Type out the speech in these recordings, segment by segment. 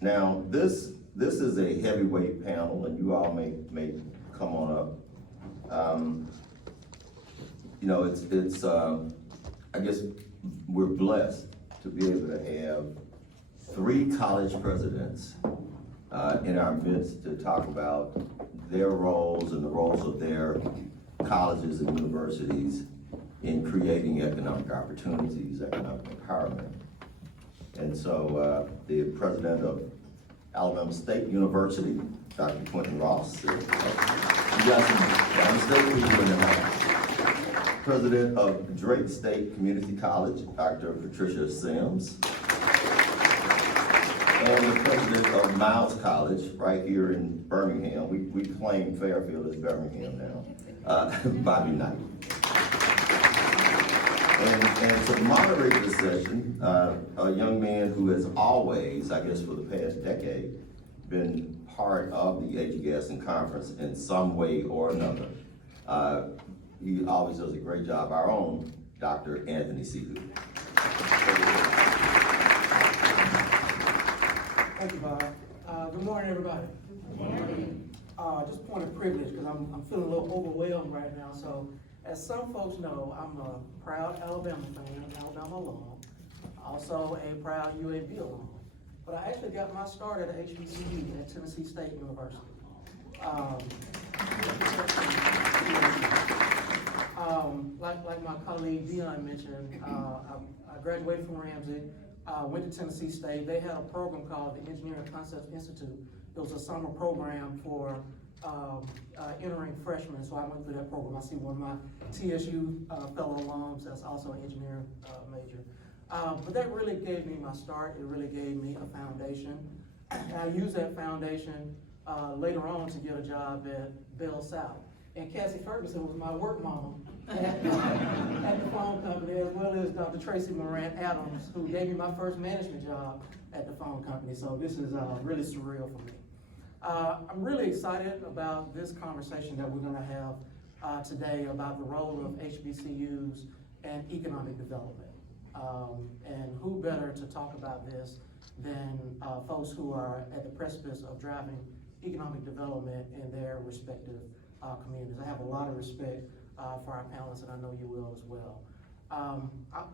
Now, this is a heavyweight panel, and you all may come on up. You know, it's I guess we're blessed to be able to have 3 college presidents in our midst to talk about their roles and the roles of their colleges and universities in creating economic opportunities, economic empowerment. And so the president of Alabama State University, Dr. Quentin Ross. You got some Alabama State people in the house. President of Drake State Community College, Dr. Patricia Sims. And the president of Miles College, right here in Birmingham. We claim Fairfield as Birmingham now, Bobby Knight. And to moderate this session, a young man who has always, I guess for the past decade, been part of the Gaston Conference in some way or another. He always does a great job. Our own Dr. Anthony Seafood. Thank you, Bob. Good morning, everybody. Good morning. Just point of privilege, because I'm feeling a little overwhelmed right now. So, as some folks know, I'm a proud Alabama fan, Alabama alum, also a proud UAB alum. But I actually got my start at HBCU at Tennessee State University. Like my colleague Dion mentioned, I graduated from Ramsey, went to Tennessee State. They had a program called the Engineering Concepts Institute. It was a summer program for entering freshmen, so I went through that program. I see one of my TSU fellow alums that's also an engineering major. But that really gave me my start. It really gave me a foundation. And I used that foundation later on to get a job at Bell South. And Cassie Ferguson was my work mama at the phone company, as well as Dr. Tracy Moran Adams, who gave me my first management job at the phone company. So this is really surreal for me. I'm really excited about this conversation that we're gonna have today about the role of HBCUs and economic development. And who better to talk about this than folks who are at the precipice of driving economic development in their respective communities. I have a lot of respect for our panelists, and I know you will as well.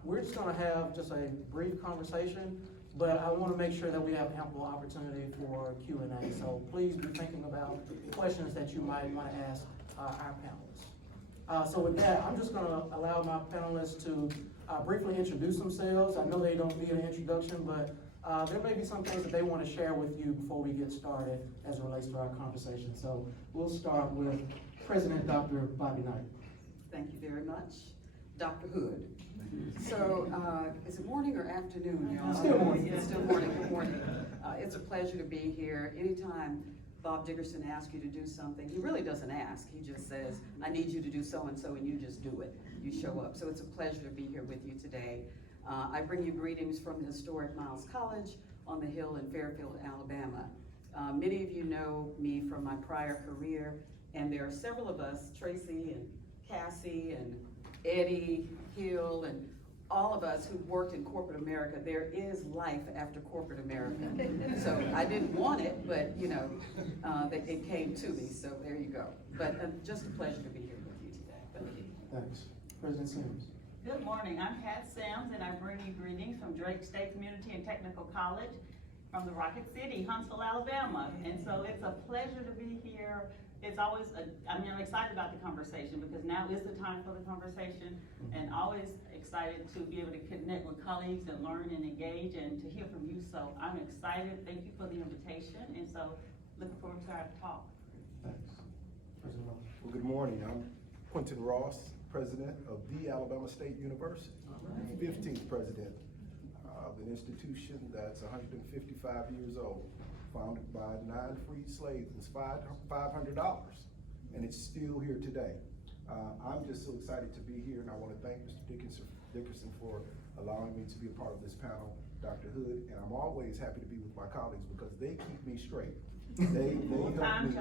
We're just gonna have just a brief conversation, but I wanna make sure that we have ample opportunity for Q&A. So please be thinking about questions that you might wanna ask our panelists. So with that, I'm just gonna allow my panelists to briefly introduce themselves. I know they don't need an introduction, but there may be some things that they want to share with you before we get started as it relates to our conversation. So we'll start with President Dr. Bobby Knight. Thank you very much, Dr. Hood. So is it morning or afternoon, y'all? Still morning. It's still morning. Good morning. It's a pleasure to be here. Anytime Bob Dickerson asks you to do something, he really doesn't ask. He just says, I need you to do so-and-so, and you just do it. You show up. So it's a pleasure to be here with you today. I bring you greetings from the historic Miles College on the Hill in Fairfield, Alabama. Many of you know me from my prior career, and there are several of us, Tracy and Cassie and Eddie Hill, and all of us who've worked in corporate America. There is life after corporate America. So I didn't want it, but you know, it came to me, so there you go. But just a pleasure to be here with you today. Thank you. Thanks. President Sims. Good morning, I'm Pat Sims, and I bring you greetings from Drake State Community and Technical College from the Rocket City, Huntsville, Alabama. And so it's a pleasure to be here. It's always, I'm excited about the conversation because now is the time for the conversation, and always excited to be able to connect with colleagues and learn and engage and to hear from you. So I'm excited. Thank you for the invitation, and so looking forward to our talk. Thanks. President Ross. Well, good morning. I'm Quentin Ross, president of the Alabama State University, 15th president of an institution that's 155 years old, founded by 9 freed slaves. It's $500, and it's still here today. I'm just so excited to be here, and I want to thank Mr. Dickerson for allowing me to be a part of this panel, Dr. Hood, and I'm always happy to be with my colleagues because they keep me straight. They help me.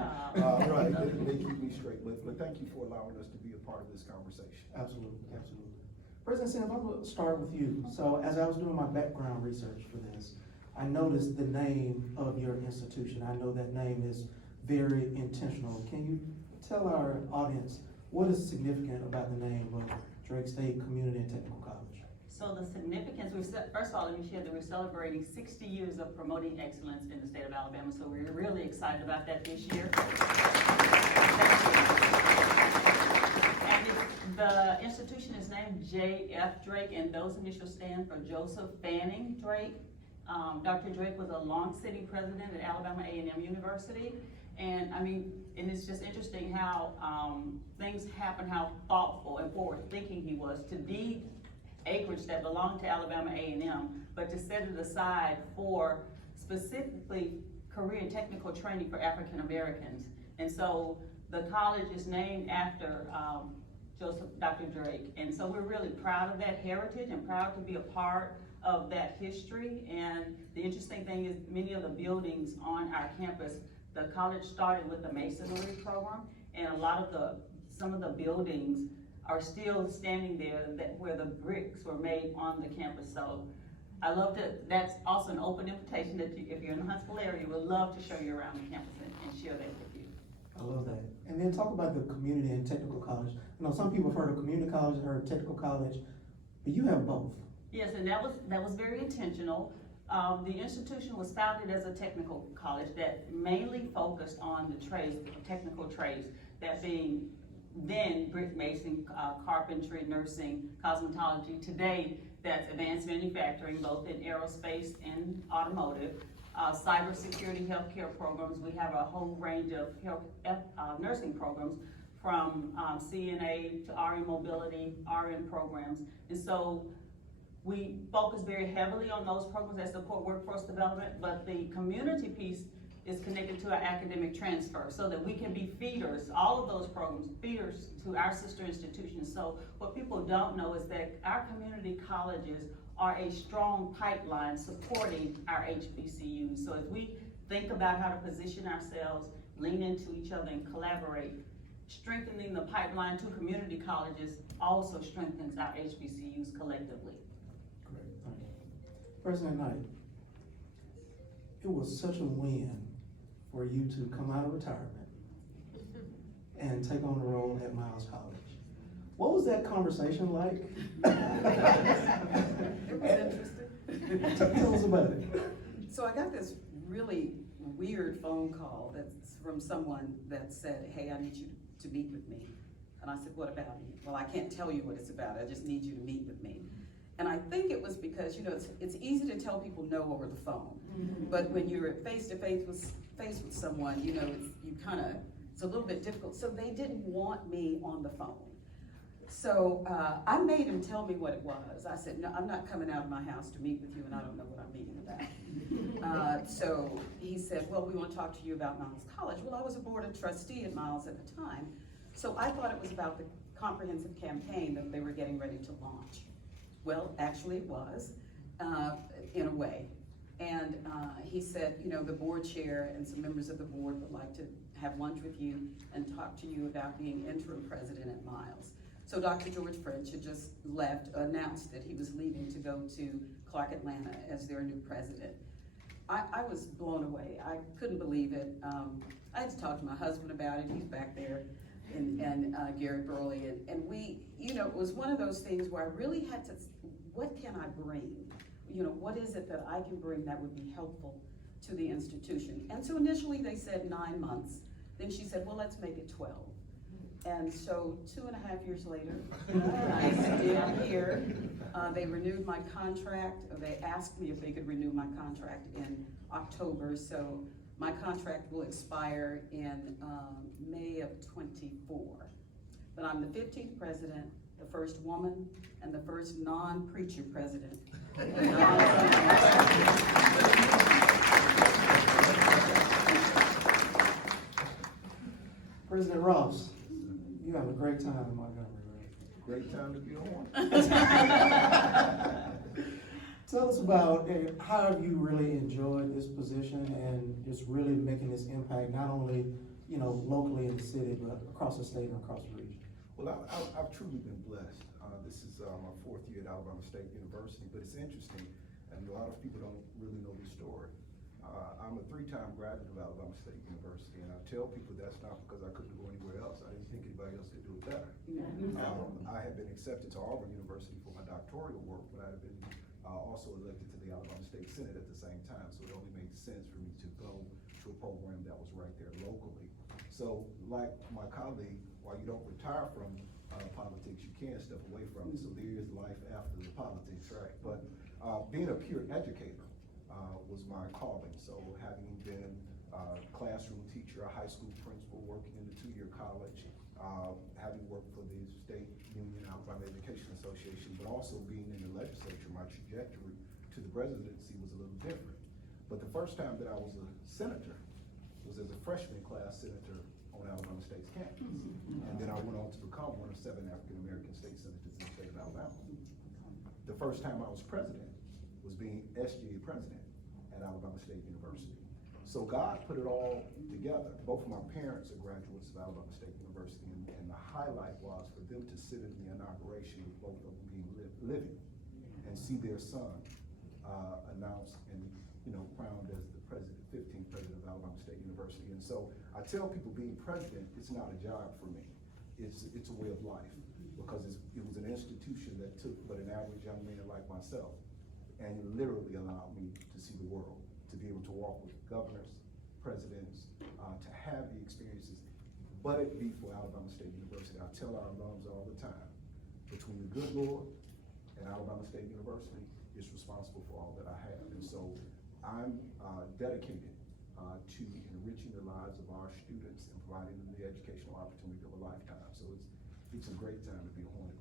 Right, they keep me straight. But thank you for allowing us to be a part of this conversation. Absolutely, absolutely. President Sims, I'm going to start with you. So as I was doing my background research for this, I noticed the name of your institution. I know that name is very intentional. Can you tell our audience what is significant about the name of Drake State Community and Technical College? So the significance, first of all, let me share that we're celebrating 60 years of promoting excellence in the state of Alabama, so we're really excited about that this year. And the institution is named J.F. Drake, and those initials stand for Joseph Fanning Drake. Dr. Drake was a long-sitting president at Alabama A&M University, and it's just interesting how things happen, how thoughtful and forward-thinking he was to be acreage that belonged to Alabama A&M, but to set it aside for specifically career and technical training for African Americans. And so the college is named after Dr. Drake. And so we're really proud of that heritage and proud to be a part of that history. And the interesting thing is many of the buildings on our campus, the college started with the masonry program, and some of the buildings are still standing there where the bricks were made on the campus. So I love that. That's also an open invitation that if you're in the Huntsville area, we'd love to show you around the campus and share that with you. I love that. And then talk about the community and technical college. I know some people have heard of community college, heard of technical college, but you have both. Yes, and that was very intentional. The institution was founded as a technical college that mainly focused on the trades, technical trades, that being then brick mason, carpentry, nursing, cosmetology. Today, that's advanced manufacturing, both in aerospace and automotive, cybersecurity, healthcare programs. We have a whole range of nursing programs, from CNA to RN mobility, RN programs. And so we focus very heavily on those programs that support workforce development, but the community piece is connected to our academic transfer so that we can be feeders, all of those programs, feeders to our sister institutions. So what people don't know is that our community colleges are a strong pipeline supporting our HBCUs. So as we think about how to position ourselves, lean into each other and collaborate, strengthening the pipeline to community colleges also strengthens our HBCUs collectively. Great, thank you. President Knight, it was such a win for you to come out of retirement and take on the role at Miles College. What was that conversation like? It was interesting. Tell us about it. So I got this really weird phone call that's from someone that said, hey, I need you to meet with me. And I said, what about me? Well, I can't tell you what it's about. I just need you to meet with me. And I think it was because, it's easy to tell people no over the phone. But when you're face to face with someone, it's a little bit difficult. So they didn't want me on the phone. So I made him tell me what it was. I said, no, I'm not coming out of my house to meet with you, and I don't know what I'm meeting about. So he said, well, we want to talk to you about Miles College. Well, I was a board of trustee at Miles at the time, so I thought it was about the comprehensive campaign that they were getting ready to launch. Well, actually it was, in a way. And he said, the board chair and some members of the board would like to have lunch with you and talk to you about being interim president at Miles. So Dr. George French had just announced that he was leaving to go to Clark Atlanta as their new president. I was blown away. I couldn't believe it. I had to talk to my husband about it. He's back there, and Gary Burley, and we, it was one of those things where I really had to, what can I bring? What is it that I can bring that would be helpful to the institution? And so initially they said 9 months. Then she said, well, let's make it 12. And so 2.5 years later, I'm still here. They renewed my contract. They asked me if they could renew my contract in October. So my contract will expire in May of 24. But I'm the 15th president, the first woman, and the first non-preacher president. President Ross, you have a great time in Montgomery, right? Great time to be on. Tell us about how have you really enjoyed this position and just really making this impact, not only, locally in the city, but across the state and across the region? Well, I've truly been blessed. This is my 4th year at Alabama State University, but it's interesting. and a lot of people don't really know the story. I'm a 3-time graduate of Alabama State University, and I tell people that's not because I couldn't go anywhere else. I didn't think anybody else could do it better. I had been accepted to Auburn University for my doctoral work, but I had been also elected to the Alabama State Senate at the same time, so it only made sense for me to go to a program that was right there locally. So, like my colleague, while you don't retire from politics, you can step away from it, so there is life after the politics, right? But being a pure educator was my calling. So having been a classroom teacher, a high school principal, working in the 2-year college, having worked for the state union, Alabama Education Association, but also being in the legislature, my trajectory to the presidency was a little different. But the first time that I was a senator was as a freshman class senator on Alabama State's campus. And then I went on to become one of 7 African-American state senators in the state of Alabama. The first time I was president was being SGA president at Alabama State University. So God put it all together. Both of my parents are graduates of Alabama State University, and the highlight was for them to sit in the inauguration with both of them being living and see their son announced and crowned as the 15th president of Alabama State University. And so I tell people being president, it's not a job for me. It's a way of life, because it was an institution that took but an average young man like myself and literally allowed me to see the world, to be able to walk with governors, presidents, to have the experiences, but it be for Alabama State University. I tell our alums all the time, between the good Lord and Alabama State University, is responsible for all that I have. And so I'm dedicated to enriching the lives of our students and providing them the educational opportunity of a lifetime. So it's a great time to be a Hornet.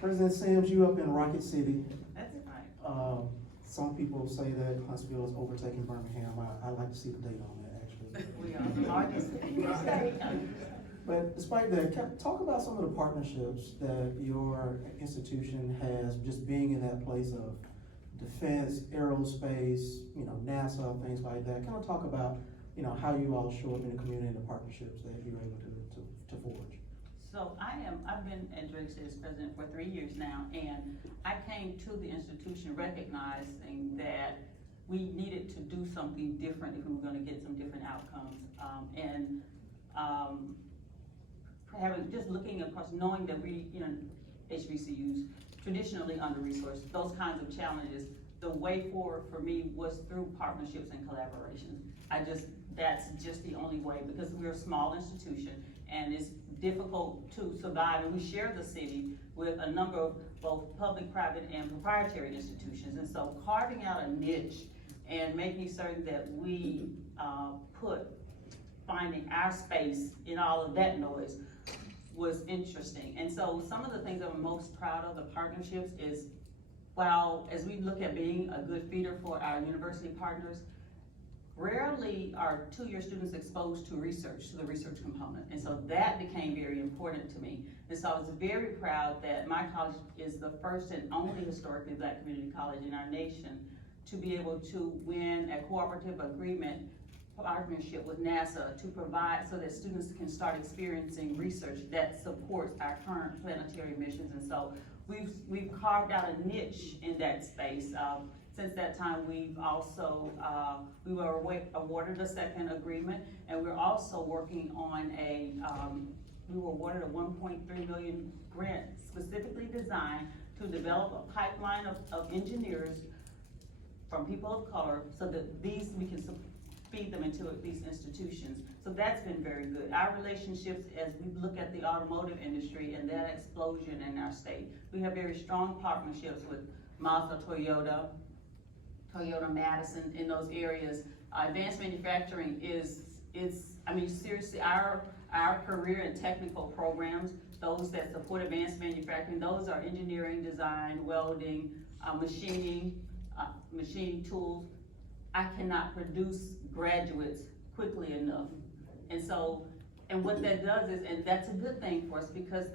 President Sims, you up in Rocket City. That's right. Some people say that Huntsville is overtaking Birmingham. I'd like to see the data on that, actually. We are the largest state. But despite that, talk about some of the partnerships that your institution has, just being in that place of defense, aerospace, NASA, things like that. Kind of talk about, how you all show up in the community and the partnerships that you're able to forge. So I've been at Drake State as president for 3 years now, and I came to the institution recognizing that we needed to do something different if we were gonna get some different outcomes. Just looking across, knowing that we, HBCUs, traditionally under-resourced, those kinds of challenges, the way forward for me was through partnerships and collaborations. That's just the only way, because we're a small institution and it's difficult to survive, and we share the city with a number of both public, private, and proprietary institutions. And so carving out a niche and making certain that we finding our space in all of that noise was interesting. And so some of the things I'm most proud of, the partnerships, is while as we look at being a good feeder for our university partners, rarely are 2-year students exposed to research, to the research component. And so that became very important to me. And so I was very proud that my college is the first and only historically Black community college in our nation to be able to win a cooperative agreement partnership with NASA to provide so that students can start experiencing research that supports our current planetary missions. And so we've carved out a niche in that space. Since that time, we've also, we were awarded a second agreement, and we're also working on we were awarded a $1.3 million grant specifically designed to develop a pipeline of engineers from people of color so that we can feed them into these institutions. So that's been very good. Our relationships, as we look at the automotive industry and that explosion in our state, we have very strong partnerships with Mazda, Toyota Madison, in those areas. Advanced manufacturing seriously, our career and technical programs, those that support advanced manufacturing, those are engineering, design, welding, machining tools. I cannot produce graduates quickly enough. And what that does is, and that's a good thing for us, because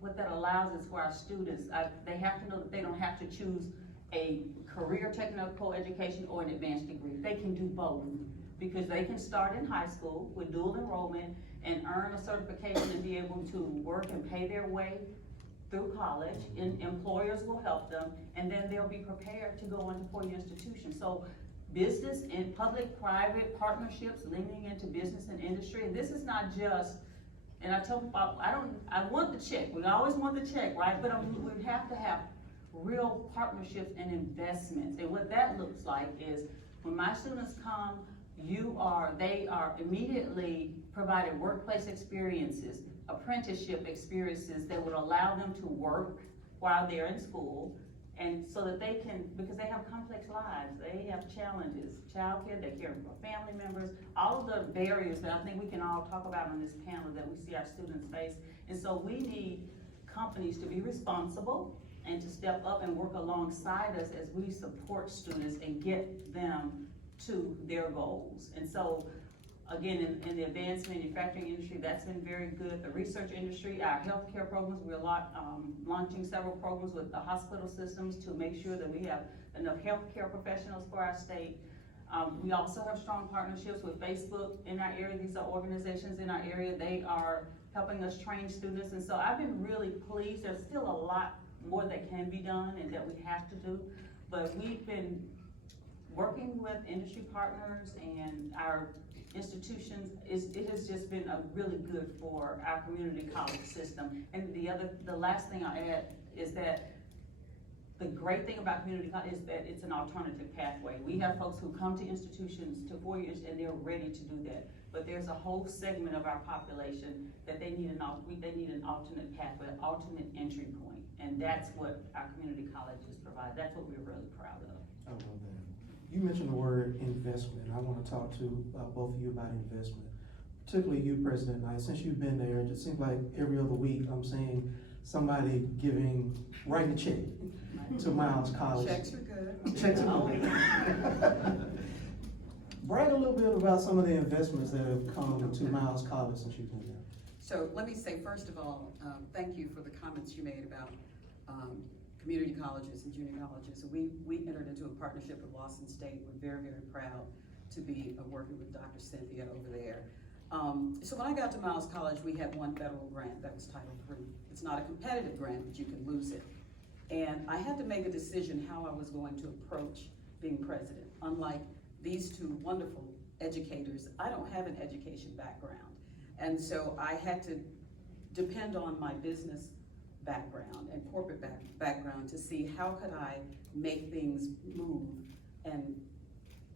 what that allows is for our students, they have to know that they don't have to choose a career technical education or an advanced degree. They can do both. because they can start in high school with dual enrollment and earn a certification and be able to work and pay their way through college, and employers will help them, and then they'll be prepared to go into four-year institutions. So business and public-private partnerships, leaning into business and industry, and this is not just, and I tell people, I want the check, we always want the check, right? But we have to have real partnerships and investments, and what that looks like is, when my students come, they are immediately provided workplace experiences, apprenticeship experiences that would allow them to work while they're in school, and so that they can, because they have complex lives, they have challenges, childcare, they're caring for family members, all of the barriers that I think we can all talk about on this panel that we see our students face. And so we need companies to be responsible and to step up and work alongside us as we support students and get them to their goals. And so, again, in the advanced manufacturing industry, that's been very good. The research industry, our healthcare programs, we're launching several programs with the hospital systems to make sure that we have enough healthcare professionals for our state. We also have strong partnerships with Facebook in our area. These are organizations in our area. They are helping us train students. And so I've been really pleased. There's still a lot more that can be done and that we have to do, but we've been working with industry partners and our institutions. It has just been really good for our community college system. And the last thing I'll add is that the great thing about community college is that it's an alternative pathway. We have folks who come to institutions to 4 years and they're ready to do that. But there's a whole segment of our population that they need an alternate pathway, an alternate entry point. And that's what our community colleges provide. That's what we're really proud of. I love that. You mentioned the word investment. I want to talk to both of you about investment, particularly you, President Knight. Since you've been there, it just seems like every other week I'm seeing somebody writing a check to Miles College. Checks are good. Checks are good. Brag a little bit about some of the investments that have come to Miles College since you've been there. So let me say, first of all, thank you for the comments you made about community colleges and junior colleges. We entered into a partnership with Lawson State. We're very, very proud to be working with Dr. Cynthia over there. So when I got to Miles College, we had one federal grant that was Title III. It's not a competitive grant, but you can lose it. And I had to make a decision how I was going to approach being president. Unlike these two wonderful educators, I don't have an education background. And so I had to depend on my business background and corporate background to see how could I make things move. And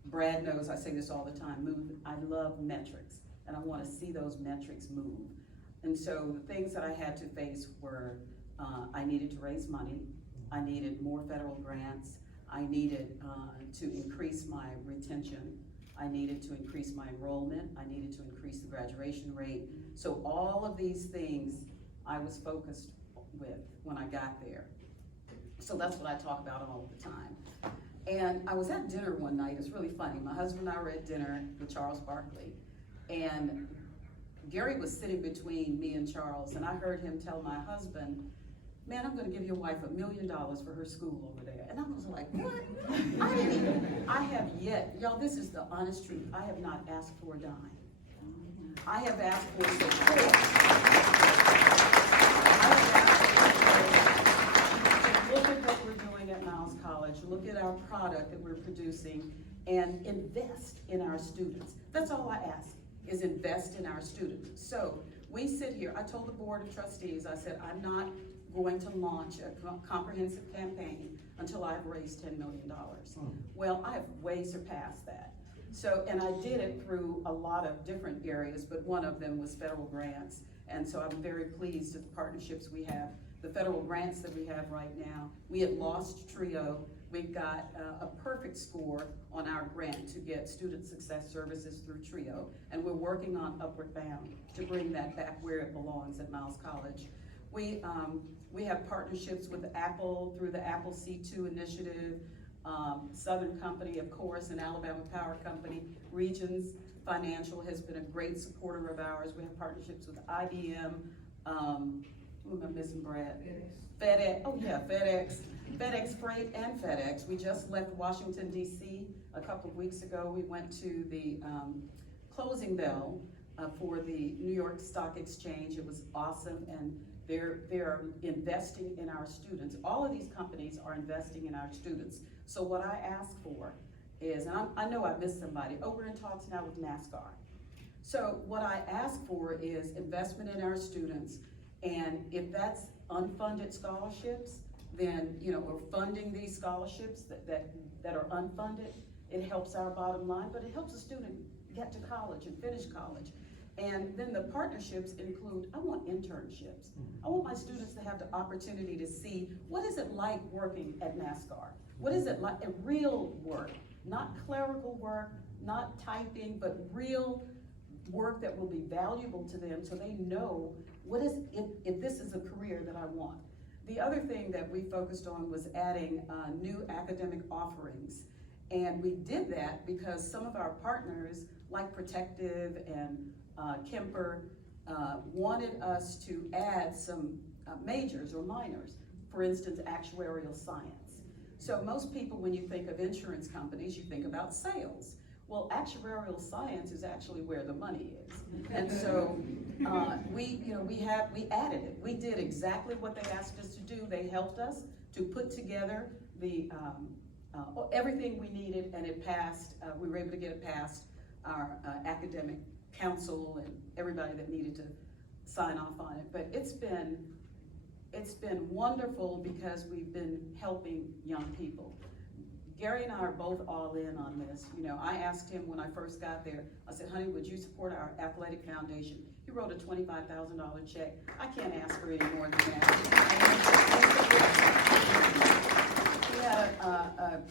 Brad knows, I say this all the time, I love metrics, and I want to see those metrics move. And so the things that I had to face were, I needed to raise money, I needed more federal grants, I needed to increase my retention, I needed to increase my enrollment, I needed to increase the graduation rate. So all of these things I was focused with when I got there. So that's what I talk about all the time. And I was at dinner one night, it's really funny. My husband and I were at dinner with Charles Barkley, and Gary was sitting between me and Charles, and I heard him tell my husband, man, I'm gonna give your wife $1 million for her school over there. And I was like, what? I have yet, y'all, this is the honest truth, I have not asked for a dime. I have asked for support. Look at what we're doing at Miles College, look at our product that we're producing, and invest in our students. That's all I ask, is invest in our students. So we sit here, I told the board of trustees, I said, I'm not going to launch a comprehensive campaign until I've raised $10 million. Well, I have way surpassed that. So, and I did it through a lot of different areas, but one of them was federal grants. And so I'm very pleased with the partnerships we have. The federal grants that we have right now, we had lost TRIO. We've got a perfect score on our grant to get student success services through TRIO. And we're working on Upward Bound to bring that back where it belongs at Miles College. We have partnerships with Apple through the Apple C2 initiative, Southern Company, of course, and Alabama Power Company. Regions Financial has been a great supporter of ours. We have partnerships with IBM, who am I missing, Brad? FedEx, oh yeah, FedEx Freight and FedEx. We just left Washington DC a couple of weeks ago. We went to the closing bell for the New York Stock Exchange. It was awesome, and they're investing in our students. All of these companies are investing in our students. So what I ask for is, and I know I missed somebody, we're in talks now with NASCAR. So what I ask for is investment in our students, and if that's unfunded scholarships, then, you know, we're funding these scholarships that are unfunded. It helps our bottom line, but it helps a student get to college and finish college. And then the partnerships include, I want internships. I want my students to have the opportunity to see, what is it like working at NASCAR? What is it like, real work, not clerical work, not typing, but real work that will be valuable to them, so they know what is, if this is a career that I want. The other thing that we focused on was adding new academic offerings. And we did that because some of our partners, like Protective and Kemper, wanted us to add some majors or minors, for instance, actuarial science. So most people, when you think of insurance companies, you think about sales. Well, actuarial science is actually where the money is. And so we added it. We did exactly what they asked us to do. They helped us to put together the everything we needed, and it passed. We were able to get it past our academic council and everybody that needed to sign off on it. But it's been wonderful because we've been helping young people. Gary and I are both all in on this. You know, I asked him when I first got there, I said, honey, would you support our athletic foundation? He wrote a $25,000 check. I can't ask for any more than that. He had a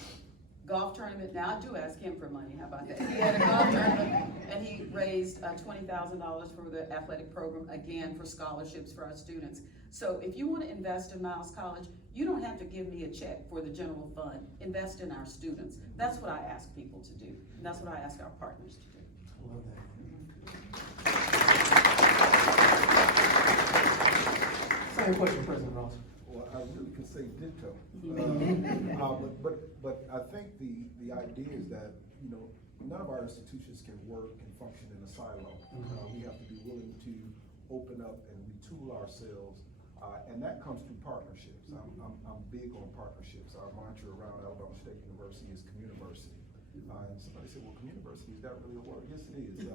golf tournament. Now I do ask him for money, how about that? He had a golf tournament and he raised $20,000 for the athletic program, again, for scholarships for our students. So if you want to invest in Miles College, you don't have to give me a check for the general fund. Invest in our students. That's what I ask people to do. And that's what I ask our partners to do. I love that. Same question, President Ross. Well, I really could say ditto. But I think the idea is that, you know, none of our institutions can work and function in a silo. We have to be willing to open up and retool ourselves. And that comes through partnerships. I'm big on partnerships. Our mantra around Alabama State University is communiversity. And somebody said, well, communiversity, is that really a word? Yes, it is.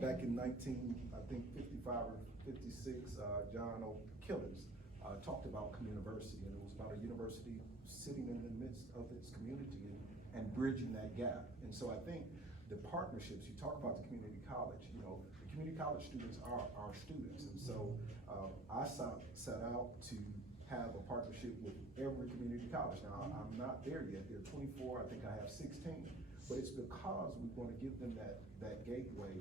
Back in 1955 or 56, John O. Killers talked about communiversity, and it was about a university sitting in the midst of its community and bridging that gap. And so I think the partnerships, you talk about the community college, you know, the community college students are our students. And so I set out to have a partnership with every community college. Now, I'm not there yet. There are 24, I think I have 16. But it's because we want to give them that gateway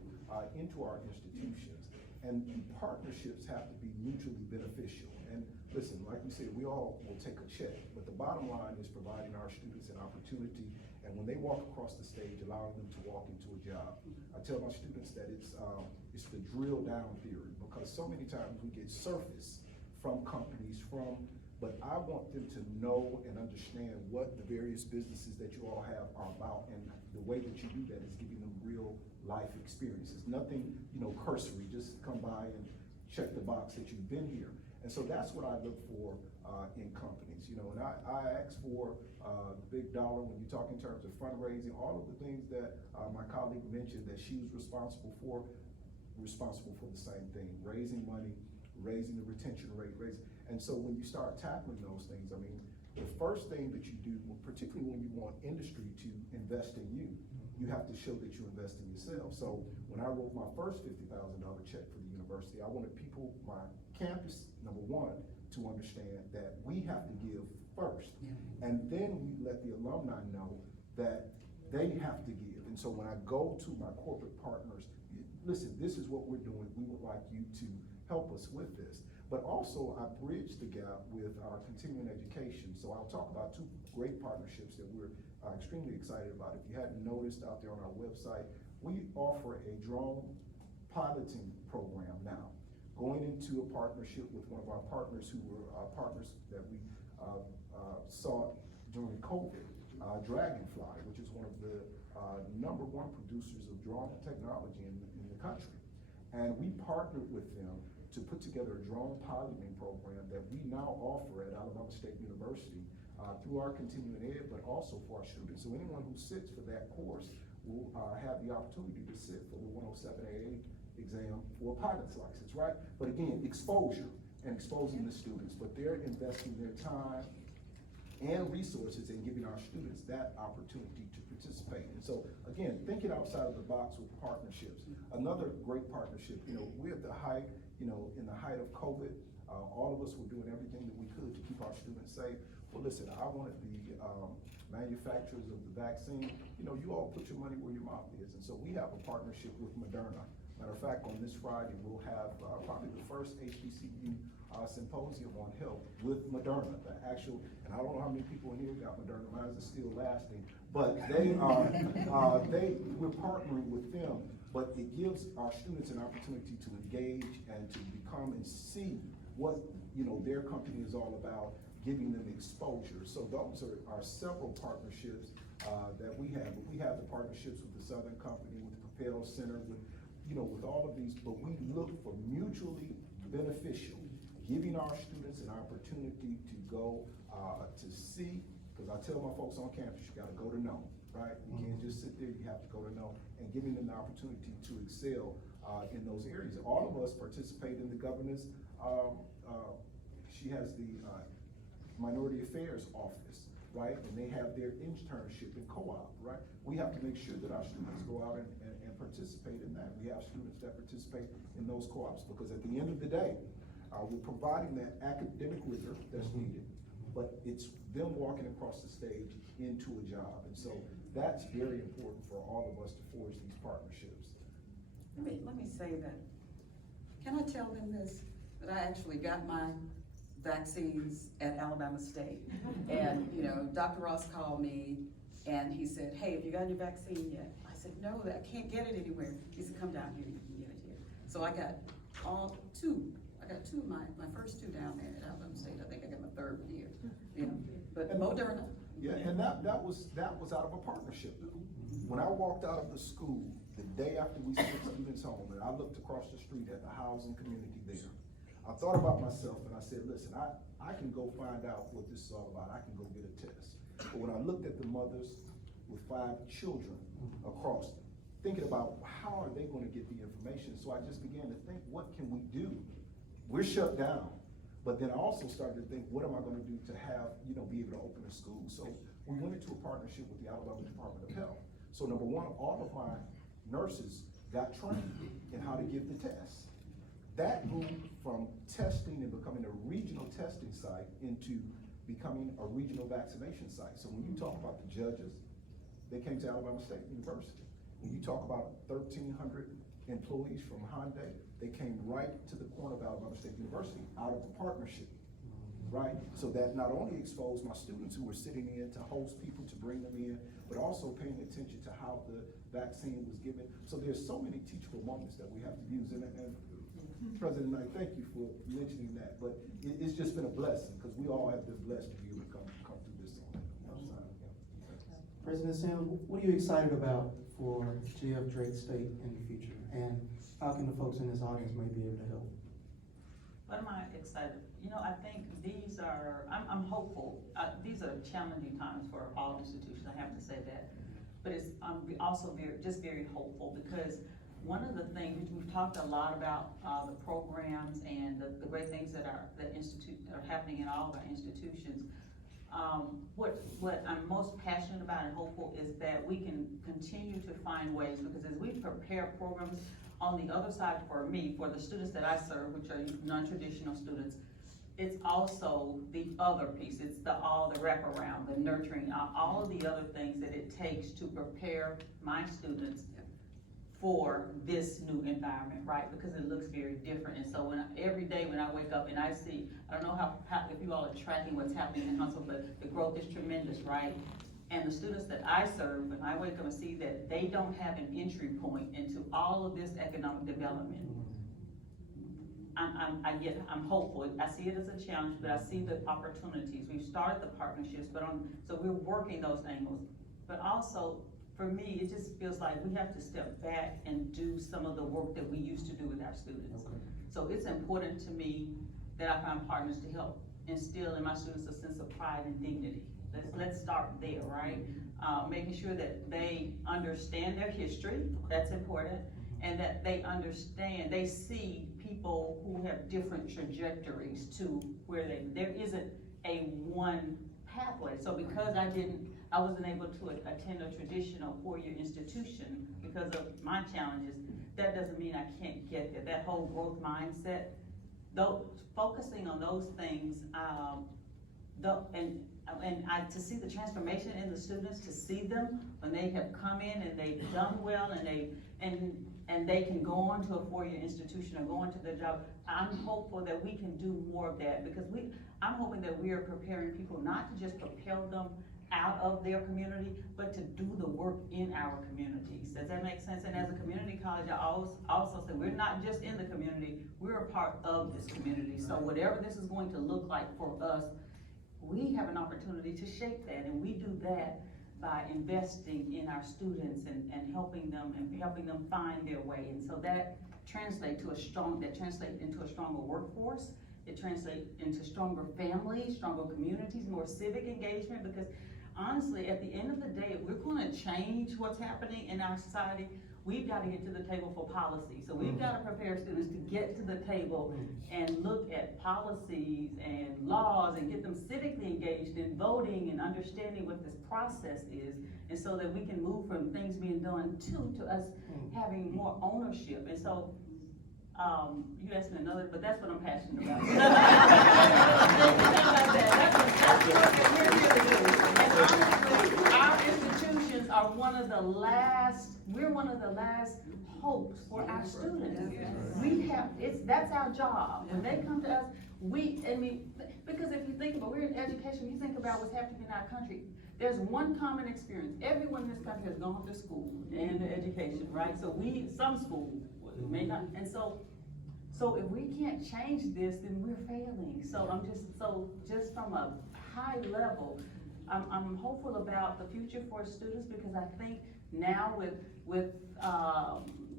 into our institutions. And the partnerships have to be mutually beneficial. And listen, like we said, we all will take a check, but the bottom line is providing our students an opportunity, and when they walk across the stage, allowing them to walk into a job. I tell my students that it's the drill down theory, because so many times we get surface from companies, but I want them to know and understand what the various businesses that you all have are about, and the way that you do that is giving them real life experiences. Nothing, you know, cursory, just come by and check the box that you've been here. And so that's what I look for in companies, you know, and I ask for the big dollar when you talk in terms of fundraising, all of the things that my colleague mentioned that she was responsible for the same thing, raising money, raising the retention rate, and so when you start tackling those things, I mean, the first thing that you do, particularly when you want industry to invest in you, you have to show that you invest in yourself. So when I wrote my first $50,000 check for the university, I wanted people, my campus, number one, to understand that we have to give first. And then we let the alumni know that they have to give. And so when I go to my corporate partners, listen, this is what we're doing. We would like you to help us with this. But also I bridge the gap with our continuing education. So I'll talk about two great partnerships that we're extremely excited about. If you hadn't noticed out there on our website, we offer a drone piloting program now. going into a partnership with one of our partners who were partners that we saw during COVID, Dragonfly, which is one of the #1 producers of drone technology in the country. And we partnered with them to put together a drone piloting program that we now offer at Alabama State University through our continuing ed, but also for our students. So anyone who sits for that course will have the opportunity to sit for the 107AA exam for a pilot's license, right? But again, exposure and exposing the students, but they're investing their time and resources in giving our students that opportunity to participate. And so, again, thinking outside of the box with partnerships. Another great partnership, we're at the height, in the height of COVID, all of us were doing everything that we could to keep our students safe. Well, listen, I wanted the manufacturers of the vaccine, you all put your money where your mouth is. And so we have a partnership with Moderna. Matter of fact, on this Friday, we'll have probably the first HBCU symposium on health with Moderna, the actual, and I don't know how many people in here got Moderna, mine is still lasting, but they are, we're partnering with them, but it gives our students an opportunity to engage and to become and see what, their company is all about, giving them exposure. So those are several partnerships that we have. But we have the partnerships with the Southern Company, with the Propel Center, with all of these, but we look for mutually beneficial, giving our students an opportunity to go to see, because I tell my folks on campus, you gotta go to know, right? You can't just sit there, you have to go to know, and giving them the opportunity to excel in those areas. All of us participate in the governor's, she has the Minority Affairs Office, right? And they have their internship in co-op, right? We have to make sure that our students go out and participate in that. We have students that participate in those co-ops, because at the end of the day, we're providing that academic rigor that's needed, but it's them walking across the stage into a job. And so that's very important for all of us to forge these partnerships. Let me say that, can I tell them this? That I actually got my vaccines at Alabama State. And, Dr. Ross called me and he said, hey, have you got your vaccine yet? I said, no, I can't get it anywhere. He said, come down here, you can get it here. So I got two of my first two down there at Alabama State. I think I got my third one here, but Moderna. Yeah, and that was out of a partnership. When I walked out of the school, the day after we sent students home, and I looked across the street at the housing community there, I thought about myself and I said, listen, I can go find out what this is all about. I can go get a test. But when I looked at the mothers with 5 children across, thinking about how are they going to get the information, so I just began to think, what can we do? We're shut down. But then I also started to think, what am I going to do to have, be able to open a school? So we went into a partnership with the Alabama Department of Health. So number one, all of my nurses got trained in how to give the test. That moved from testing and becoming a regional testing site into becoming a regional vaccination site. So when you talk about the judges, they came to Alabama State University. When you talk about 1,300 employees from Hyundai, they came right to the corner of Alabama State University out of a partnership, right? So that not only exposed my students who were sitting in to host people, to bring them in, but also paying attention to how the vaccine was given. So there's so many teachable moments that we have to use. And President Knight, thank you for mentioning that, but it's just been a blessing, because we all have been blessed to be able to come through this on our side. President Sam, what are you excited about for GF Drake State in the future? And how can the folks in this audience may be able to help? What am I excited? I think these are, I'm hopeful. These are challenging times for all institutions, I have to say that. But I'm also very hopeful, because one of the things, we've talked a lot about the programs and the great things that are happening in all of our institutions. What I'm most passionate about and hopeful is that we can continue to find ways, because as we prepare programs on the other side, for me, for the students that I serve, which are non-traditional students, it's also the other piece. It's all the wraparound, the nurturing, all of the other things that it takes to prepare my students for this new environment, right? Because it looks very different. And so every day when I wake up and I see, I don't know how if you all are tracking what's happening in Huntsville, but the growth is tremendous, right? And the students that I serve, when I wake up and see that they don't have an entry point into all of this economic development, I'm hopeful. I see it as a challenge, but I see the opportunities. We've started the partnerships, so we're working those angles. But also, for me, it just feels like we have to step back and do some of the work that we used to do with our students. Okay. So it's important to me that I find partners to help instill in my students a sense of pride and dignity. Let's start there, right? Making sure that they understand their history, that's important, and that they understand, they see people who have different trajectories to where there isn't a one pathway. So because I wasn't able to attend a traditional four-year institution because of my challenges, that doesn't mean I can't get there. That whole growth mindset, though, focusing on those things, to see the transformation in the students, to see them when they have come in and they've done well and they can go on to a four-year institution or go on to their job. I'm hopeful that we can do more of that because I'm hoping that we are preparing people not to just propel them out of their community, but to do the work in our communities. Does that make sense? And as a community college, I also say we're not just in the community, we're a part of this community. So whatever this is going to look like for us, we have an opportunity to shape that, and we do that by investing in our students and helping them find their way. And so that translates into a stronger workforce. It translates into stronger families, stronger communities, more civic engagement, because honestly, at the end of the day, if we're gonna change what's happening in our society, we've gotta get to the table for policy. So we've gotta prepare students to get to the table and look at policies and laws and get them civically engaged in voting and understanding what this process is. And so that we can move from things being done to us having more ownership. And so, you asked me another, but that's what I'm passionate about. And honestly, our institutions are one of the last hopes for our students. That's our job. When they come to us, because if you think about, we're in education, you think about what's happening in our country, there's one common experience. Everyone in this country has gone to school and education, right? So some school may not, and so if we can't change this, then we're failing. So just from a high level, I'm hopeful about the future for students because I think now with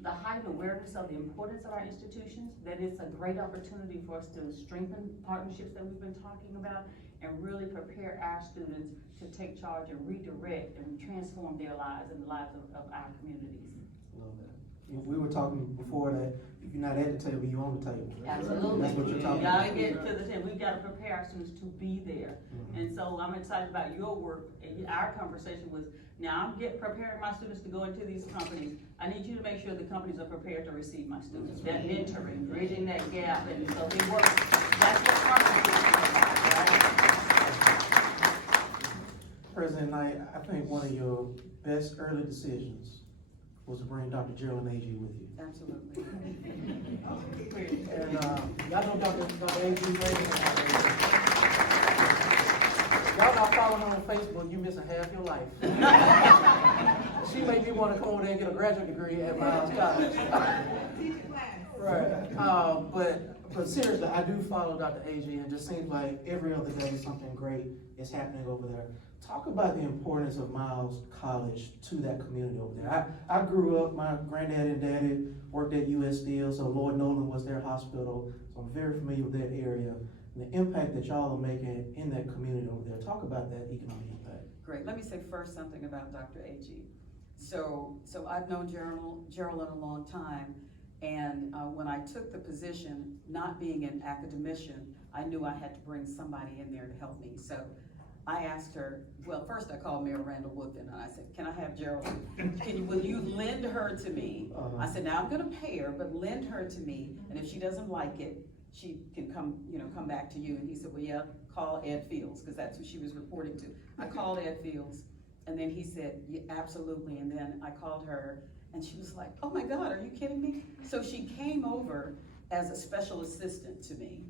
the heightened awareness of the importance of our institutions, that it's a great opportunity for us to strengthen partnerships that we've been talking about and really prepare our students to take charge and redirect and transform their lives and the lives of our communities. Love that. We were talking before that if you're not at the table, you're on the table. Absolutely. That's what you're talking We gotta about. get to the table. We've gotta prepare our students to be there. And so I'm excited about your work. And our conversation was, now I'm preparing my students to go into these companies. I need you to make sure the companies are prepared to receive my students. That mentoring, bridging that gap, and so they work. That's what partnership is about, right? President Knight, I think one of your best early decisions was to bring Dr. Geraldine Agee with you. Absolutely. And, y'all know Dr. A.G. Y'all not following her on Facebook, you missing half your life. She made me want to come over there and get a graduate degree at Miles College. Right, but seriously, I do follow Dr. Agee, and it just seems like every other day something great is happening over there. Talk about the importance of Miles College to that community over there. I grew up, my granddad and daddy worked at US Steel, so Lord Nolan was their hospital, so I'm very familiar with that area. And the impact that y'all are making in that community over there. Talk about that economic impact. Great. Let me say first something about Dr. Agee. So I've known Geraldine a long time, and when I took the position, not being an academician, I knew I had to bring somebody in there to help me. So I asked her, well, first I called Mayor Randall Woodfin and I said, can I have Geraldine? Will you lend her to me? I said, now I'm gonna pay her, but lend her to me, and if she doesn't like it, she can come back to you. And he said, well, yeah, call Ed Fields, because that's who she was reporting to. I called Ed Fields, and then he said, yeah, absolutely. And then I called her, and she was like, oh my God, are you kidding me? So she came over as a special assistant to me,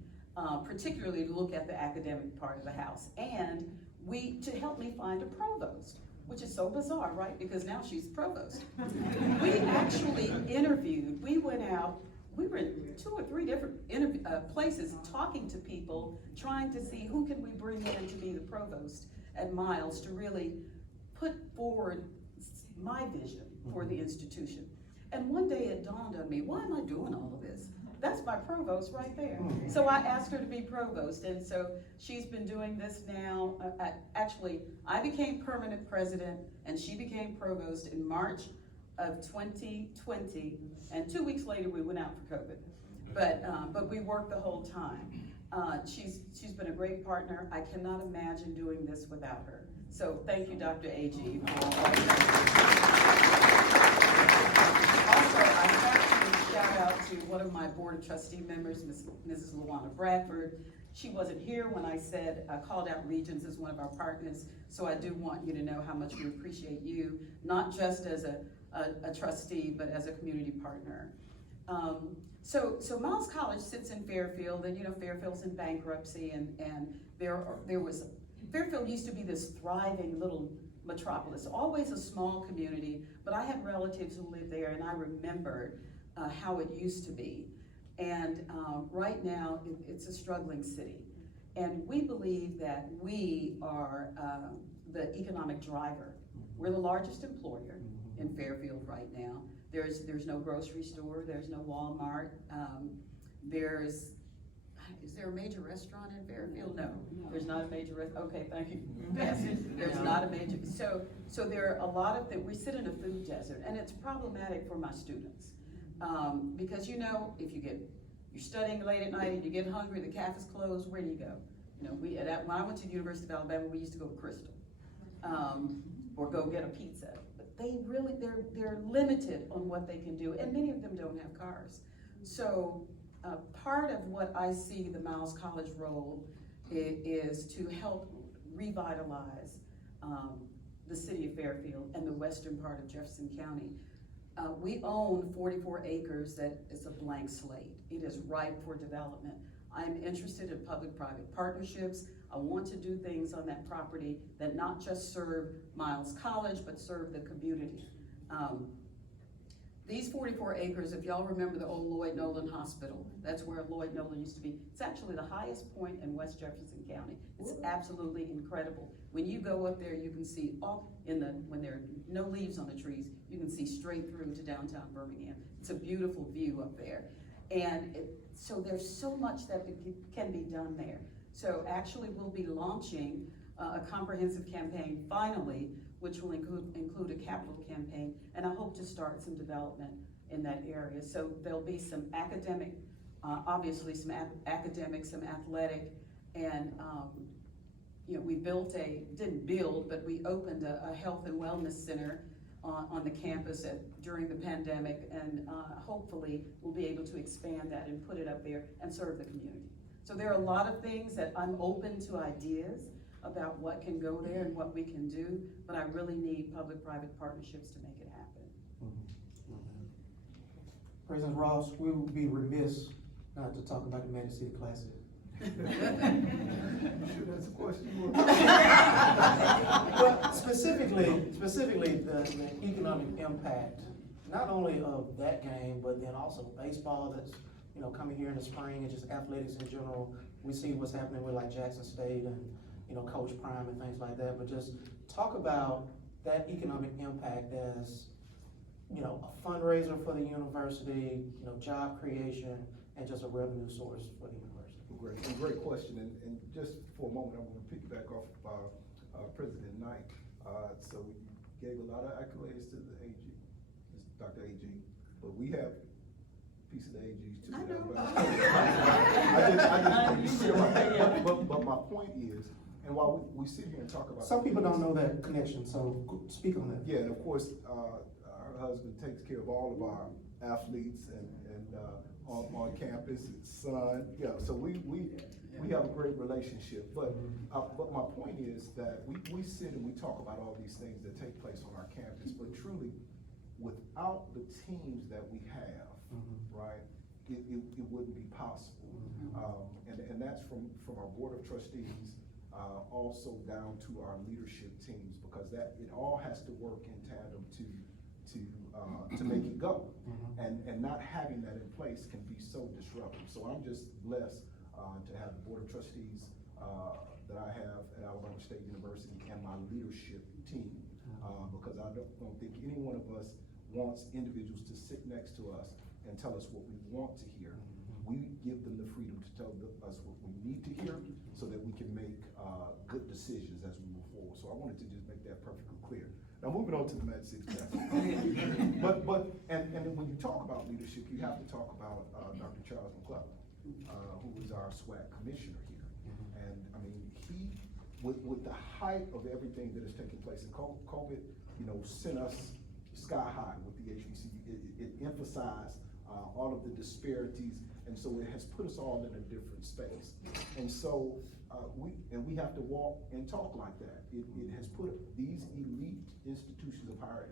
particularly to look at the academic part of the house, and to help me find a provost, which is so bizarre, right? Because now she's provost. We actually interviewed, we went out, we were in 2 or 3 different places, talking to people, trying to see who can we bring in to be the provost at Miles to really put forward my vision for the institution. And one day it dawned on me, why am I doing all of this? That's my provost right there. So I asked her to be provost, and so she's been doing this now. Actually, I became permanent president, and she became provost in March of 2020, and 2 weeks later we went out for COVID. But we worked the whole time. She's been a great partner. I cannot imagine doing this without her. So thank you, Dr. A.G. Also, I have to shout out to one of my Board of Trustee members, Mrs. Luana Bradford. She wasn't here when I said, called out Regions as one of our partners, so I do want you to know how much we appreciate you, not just as a trustee, but as a community partner. So Miles College sits in Fairfield, and you know, Fairfield's in bankruptcy, and Fairfield used to be this thriving little metropolis, always a small community, but I have relatives who live there, and I remembered how it used to be. And right now, it's a struggling city. And we believe that we are the economic driver. We're the largest employer in Fairfield right now. There's no grocery store, there's no Walmart. Is there a major restaurant in Fairfield? No, there's not a major restaurant. Okay, thank you. Yes, there's not a major, so there are a lot of, we sit in a food desert, and it's problematic for my students. Because you know, if you're studying late at night and you get hungry, the cafe's closed, where do you go? You know, when I went to the University of Alabama, we used to go to Crystal, or go get a pizza. But they're limited on what they can do, and many of them don't have cars. So part of what I see the Miles College role is to help revitalize the city of Fairfield and the western part of Jefferson County. We own 44 acres that is a blank slate. It is ripe for development. I'm interested in public-private partnerships. I want to do things on that property that not just serve Miles College, but serve the community. These 44 acres, if y'all remember the old Lloyd Nolan Hospital, that's where Lloyd Nolan used to be. It's actually the highest point in West Jefferson County. It's absolutely incredible. When you go up there, you can see when there are no leaves on the trees, you can see straight through to downtown Birmingham. It's a beautiful view up there. And so there's so much that can be done there. So actually we'll be launching a comprehensive campaign finally, which will include a capital campaign, and I hope to start some development in that area. So there'll be some academic, obviously some academic, some athletic, and you know, we didn't build, but we opened a health and wellness center on the campus during the pandemic, and hopefully we'll be able to expand that and put it up there and serve the community. So there are a lot of things that I'm open to ideas about what can go there and what we can do, but I really need public-private partnerships to make it happen. President Ross, we would be remiss not to talk about the Magic City Classic. Sure, that's a question. Well, specifically the economic impact, not only of that game, but then also baseball that's, you know, coming here in the spring, and just athletics in general. We see what's happening with like Jackson State and, you know, Coach Prime and things like that, but just talk about that economic impact as, you know, a fundraiser for the university, you know, job creation, and just a revenue source for the university. Great question, and just for a moment, I'm gonna piggyback off President Knight. So you gave a lot of accolades to the AG, Dr. AG, but we have a piece of the AG's too. I know. But my point is, and while we sit here and talk about. Some people don't know that connection, so speak on that. Yeah, and of course, our husband takes care of all of our athletes and on campus, son, yeah, so we have a great relationship, but my point is that we sit and we talk about all these things that take place on our campus, but truly, without the teams that we have, right, it wouldn't be possible. And that's from our board of trustees, also down to our leadership teams, because it all has to work in tandem to to make it go. And not having that in place can be so disruptive. So I'm just blessed to have the Board of Trustees that I have at Alabama State University and my leadership team. Because I don't think any one of us wants individuals to sit next to us and tell us what we want to hear. We give them the freedom to tell us what we need to hear so that we can make good decisions as we move forward. So I wanted to just make that perfectly clear. Now moving on to the Magic City Classic. And when you talk about leadership, you have to talk about Dr. Charles McClellan, who is our SWAC commissioner here. And I mean, he, with the height of everything that is taking place in COVID, sent us sky high with the HBCU. It emphasized all of the disparities, and so it has put us all in a different space. And so we have to walk and talk like that. It has put these elite institutions of higher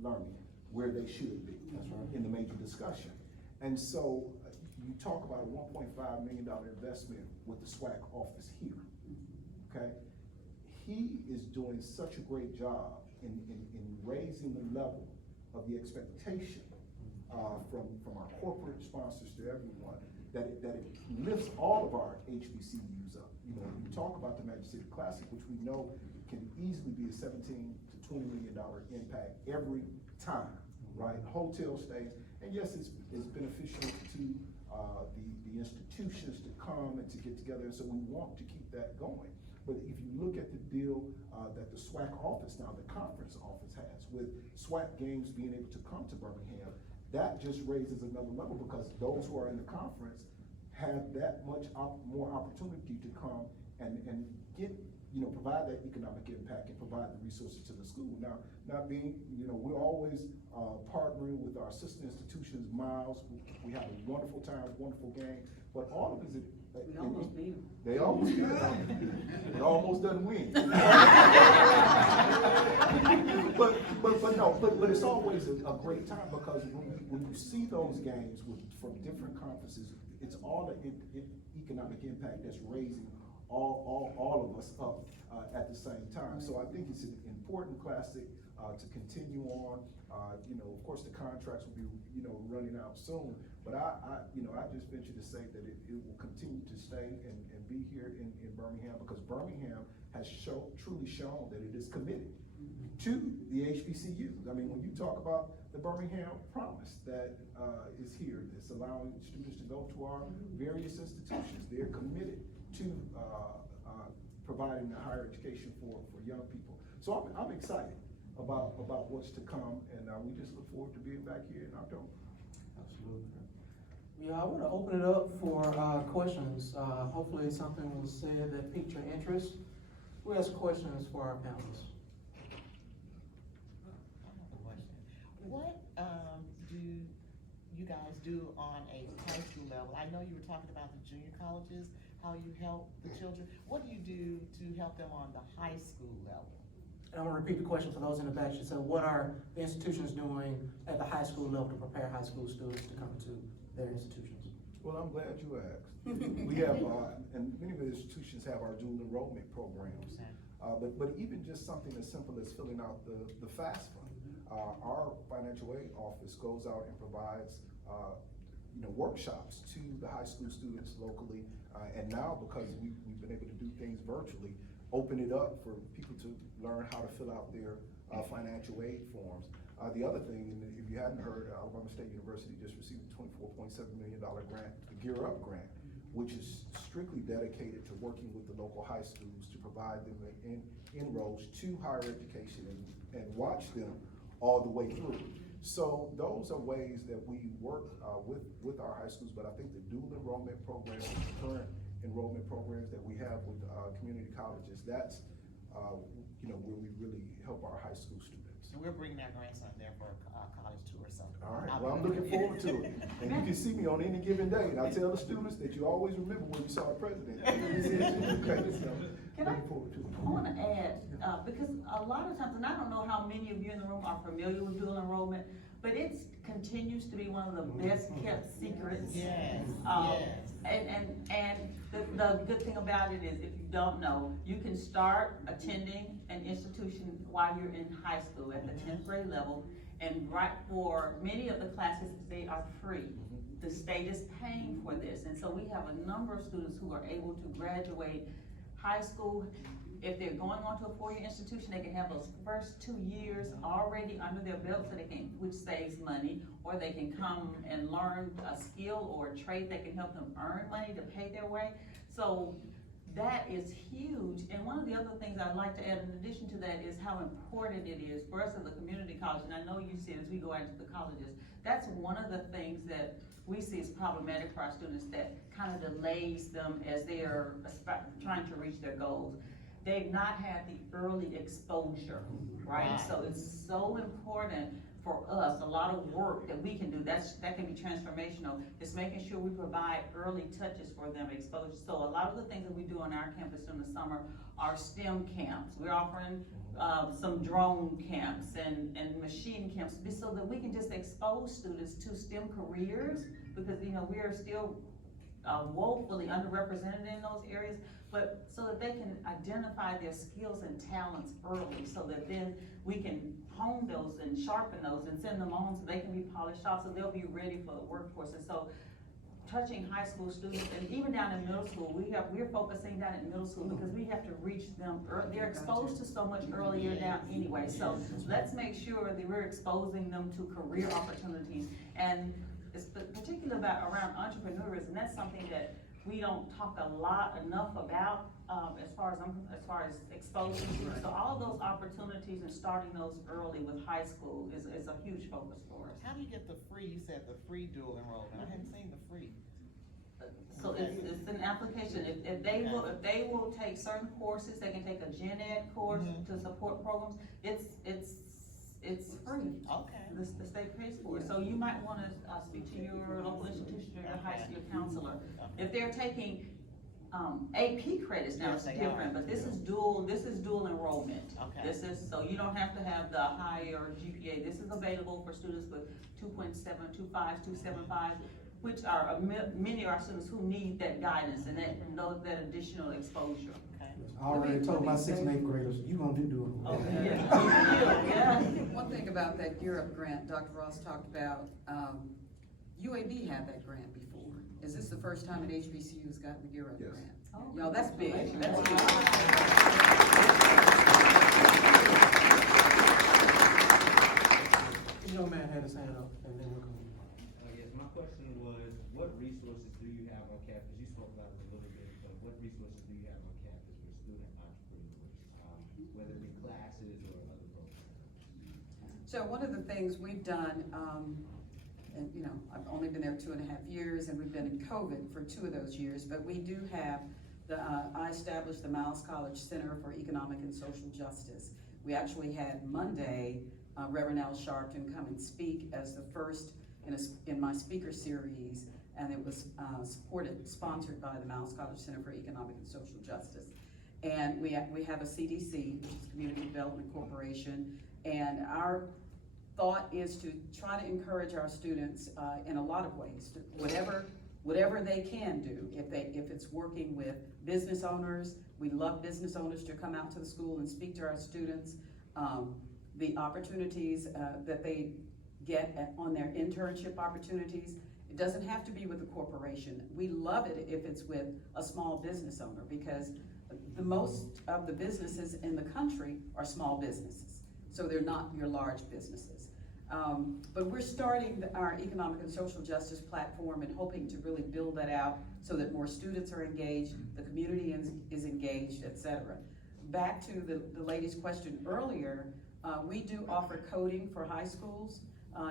learning where they should be. That's right. In the major discussion. And so you talk about a $1.5 million investment with the SWAC office here, okay? He is doing such a great job in raising the level of the expectation from our corporate sponsors to everyone, that it lifts all of our HBCUs up. You talk about the Magic City Classic, which we know can easily be a $17 to $20 million impact every time, right? Hotel stays, and yes, it's beneficial to the institutions to come and to get together, and so we want to keep that going. But if you look at the deal that the SWAC office, now the conference office has, with SWAC games being able to come to Birmingham, that just raises another level, because those who are in the conference have that much more opportunity to come and get, provide that economic impact and provide the resources to the school. Now, we're always partnering with our sister institutions, Miles. We have a wonderful time, wonderful game, but all of it is We almost beat them. They almost beat them. It almost doesn't win. but it's always a great time, because when you see those games from different conferences, it's all the economic impact that's raising all of us up at the same time. So I think it's an important classic to continue on. Of course, the contracts will be running out soon, but I just venture to say that it will continue to stay and be here in Birmingham, because Birmingham has truly shown that it is committed to the HBCUs. I mean, when you talk about the Birmingham Promise that is here, that's allowing students to go to our various institutions, they're committed to providing a higher education for young people. So I'm excited about what's to come, and we just look forward to being back here in October. Absolutely. Yeah, I want to open it up for questions. Hopefully something was said that piqued your interest. Who has questions for our panelists? What do you guys do on a high school level? I know you were talking about the junior colleges, how you help the children. What do you do to help them on the high school level? And I want to repeat the question for those in the back. She said, what are the institutions doing at the high school level to prepare high school students to come to their institutions? Well, I'm glad you asked. We have, and many of the institutions have our dual enrollment programs. But even just something as simple as filling out the FAFSA. Our financial aid office goes out and provides workshops to the high school students locally, and now, because we've been able to do things virtually, open it up for people to learn how to fill out their financial aid forms. The other thing, and if you hadn't heard, Alabama State University just received a $24.7 million grant, the Gear Up grant, which is strictly dedicated to working with the local high schools to provide them inroads to higher education and watch them all the way through. So those are ways that we work with our high schools, but I think the dual enrollment programs, the current enrollment programs that we have with community colleges, that's where we really help our high school students. So we're bringing our grandson there for a college tour, so. All right, well, I'm looking forward to it. And you can see me on any given day, and I tell the students that you always remember when you saw the president. Can I forward to it. want to add, because a lot of times, and I don't know how many of you in the room are familiar with dual enrollment, but it continues to be one of the best kept secrets. Yes, yes. yes. And the good thing about it is, if you don't know, you can start attending an institution while you're in high school at the 10th grade level, and right for many of the classes, they are free. The state is paying for this, and so we have a number of students who are able to graduate high school. If they're going on to a four-year institution, they can have those first 2 years already under their belt, so they can, which saves money, or they can come and learn a skill or a trade that can help them earn money to pay their way. So that is huge. And one of the other things I'd like to add in addition to that is how important it is for us as a community college, and I know you see it as we go out into the colleges, that's one of the things that we see as problematic for our students that kind of delays them as they are trying to reach their goals. They've not had the early exposure, right? Right. So it's so important for us, a lot of work that we can do, that can be transformational, is making sure we provide early touches for them, exposure. So a lot of the things that we do on our campus in the summer are STEM camps. We're offering some drone camps and machine camps, so that we can just expose students to STEM careers, because we are still woefully underrepresented in those areas, but so that they can identify their skills and talents early, so that then we can hone those and sharpen those and send them on so they can be polished off, so they'll be ready for the workforce. And so touching high school students, and even down in middle school, we're focusing down in middle school because we have to reach them early. They're exposed to so much earlier now anyway, so let's make sure that we're exposing them to career opportunities. And it's particularly around entrepreneurism. That's something that we don't talk enough about as far as exposing students. So all of those opportunities and starting those early with high school is a huge focus for us. How do you get the free, you said the free dual enrollment, I hadn't seen the free. So it's an application. If they will take certain courses, they can take a gen ed course to support programs. It's free. Okay. The state pays for it. So you might want to speak to your local institution or your high school counselor. If they're taking AP credits, now it's Yes, they are. different, but this is dual enrollment. Okay. This is, so you don't have to have the higher GPA. This is available for students with 2.7, 2.5, 2.75, which are many of our students who need that guidance and that additional exposure. Okay. I already told my 6th and 8th graders, you gonna do doing. Okay. Yeah. One thing about that Europe grant, Dr. Ross talked about, UAB had that grant before. Is this the first time an HBCU has gotten the Europe Yes. grant? Oh, Y'all, that's big. That's big. The young man had his hand up, and then we're going. Yes, my question was, what resources do you have on campus? You spoke about it a little bit, but what resources do you have on campus for student entrepreneurs, whether it be classes or other programs? So one of the things we've done, and I've only been there 2.5 years, and we've been in COVID for 2 of those years, but we do have I established the Miles College Center for Economic and Social Justice. We actually had Monday, Reverend Al Sharpton come and speak as the first in my speaker series, and it was sponsored by the Miles College Center for Economic and Social Justice. And we have a CDC, which is Community Development Corporation, and our thought is to try to encourage our students in a lot of ways, to whatever they can do. If it's working with business owners, we love business owners to come out to the school and speak to our students. The opportunities that they get on their internship opportunities, it doesn't have to be with a corporation. We love it if it's with a small business owner, because the most of the businesses in the country are small businesses. So they're not your large businesses. But we're starting our economic and social justice platform and hoping to really build that out so that more students are engaged, the community is engaged, et cetera. Back to the lady's question earlier, we do offer coding for high schools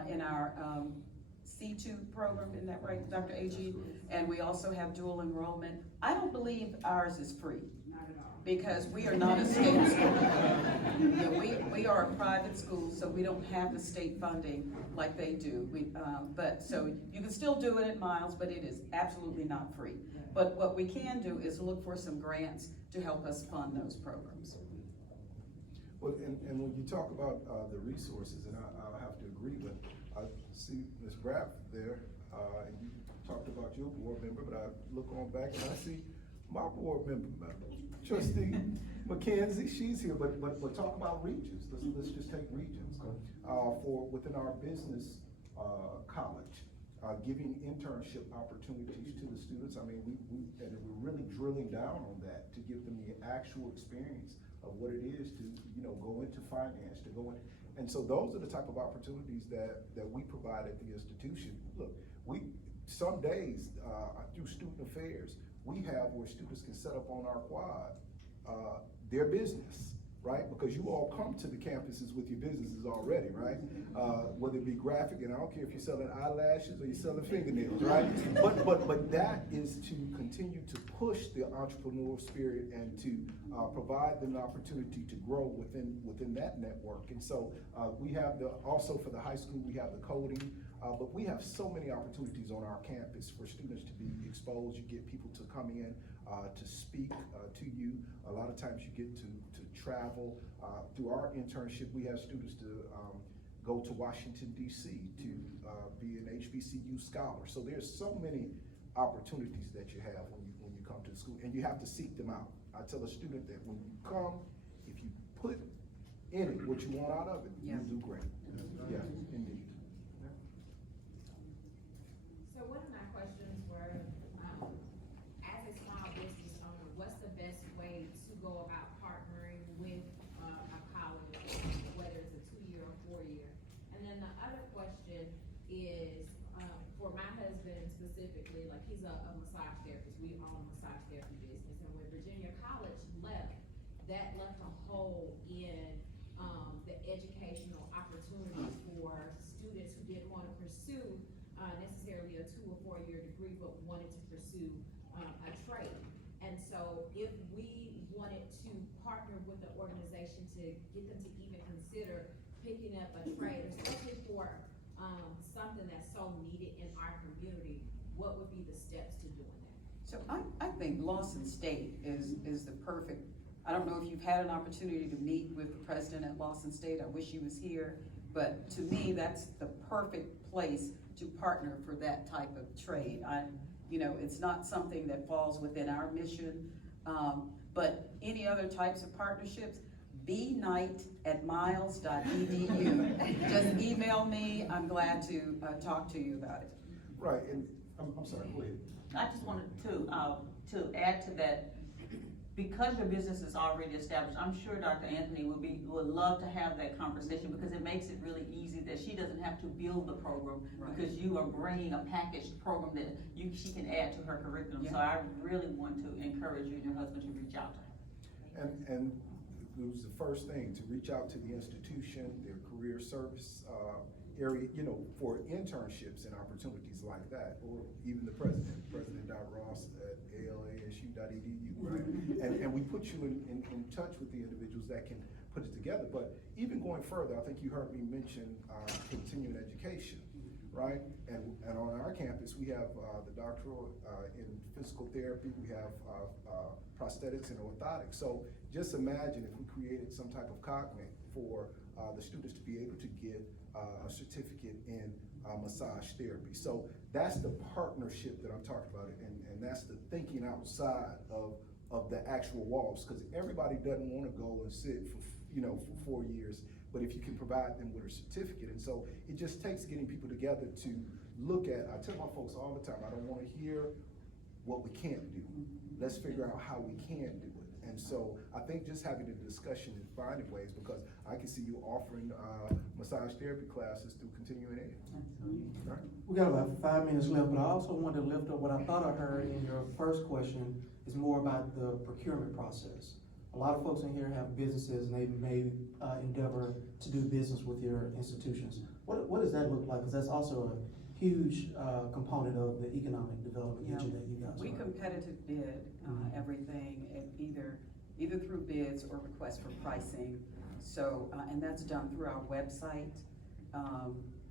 in our C2 program, isn't that right, Dr. Agee? And we also have dual enrollment. I don't believe ours is free, because we are not a state school. We are a private school, so we don't have the state funding like they do. But so you can still do it at Miles, but it is absolutely not free. But what we can do is look for some grants to help us fund those programs. Well, and when you talk about, the resources, and I'll have to agree, but I see Ms. Braff there, and you talked about your board member, but I look on back and I see my board member, Trustee Mackenzie, she's here, but talk about regions, let's just take regions. For within our business, college, giving internship opportunities to the students. I mean, and we're really drilling down on that to give them the actual experience of what it is to, go into finance, to go in. And so those are the type of opportunities that we provide at the institution. Look, some days, through student affairs, we have where students can set up on our quad, their business, right? Because you all come to the campuses with your businesses already, right? Whether it be graphic, and I don't care if you're selling eyelashes or you're selling fingernails, right? But that is to continue to push the entrepreneurial spirit and to provide them the opportunity to grow within that network. And so we have also for the high school, we have the coding, but we have so many opportunities on our campus for students to be exposed. You get people to come in to speak to you. A lot of times you get to travel. Through our internship, we have students to go to Washington, D.C. to be an HBCU scholar. So there's so many opportunities that you have when you come to the school, and you have to seek them out. I tell a student that when you come, if you put in it what you want out of it, you'll do great. Yeah, indeed. So one of my questions were, as a small business owner, what's the best way to go about partnering with a college, whether it's a 2-year or 4-year? And then the other question is, for my husband specifically, like he's a massage therapist, we own a massage therapy business, and when Virginia College left, that left a hole in the educational opportunities for students who didn't want to pursue necessarily a 2 or 4-year degree, but wanted to pursue a trade. And so if we wanted to partner with the organization to get them to even consider picking up a trade, especially for something that's so needed in our community, what would be the steps to doing that? So I think Lawson State is the perfect, I don't know if you've had an opportunity to meet with the president at Lawson State, I wish he was here, but to me, that's the perfect place to partner for that type of trade. It's not something that falls within our mission, but any other types of partnerships, bknight@miles.edu. Just email me, I'm glad to talk to you about it. Right, and I'm sorry, go ahead. I just wanted to add to that, because your business is already established, I'm sure Dr. Anthony would love to have that conversation, because it makes it really easy that she doesn't have to build the program, because you are bringing a packaged program that she can add to her curriculum. Yeah. So I really want to encourage you and your husband to reach out to her. And it was the first thing, to reach out to the institution, their career service area, for internships and opportunities like that, or even the President Ross at alasu.edu, right? And we put you in touch with the individuals that can put it together. But even going further, I think you heard me mention continuing education, right? And on our campus, we have the doctoral in physical therapy, we have prosthetics and orthotics. So just imagine if we created some type of cognate for the students to be able to get a certificate in massage therapy. So that's the partnership that I'm talking about, and that's the thinking outside of the actual walls, because everybody doesn't want to go and sit for 4 years, but if you can provide them with a certificate. And so it just takes getting people together to look at, I tell my folks all the time, I don't want to hear what we can't do. Let's figure out how we can do it. And so I think just having a discussion and finding ways, because I can see you offering massage therapy classes through continuing ed. Right? We got about 5 minutes left, but I also wanted to lift up what I thought I heard in your first question is more about the procurement process. A lot of folks in here have businesses and they may endeavor to do business with your institutions. What does that look like? Because that's also a huge component of the economic development engine that you guys We are. competitive bid everything, either through bids or requests for pricing. So, and that's done through our website,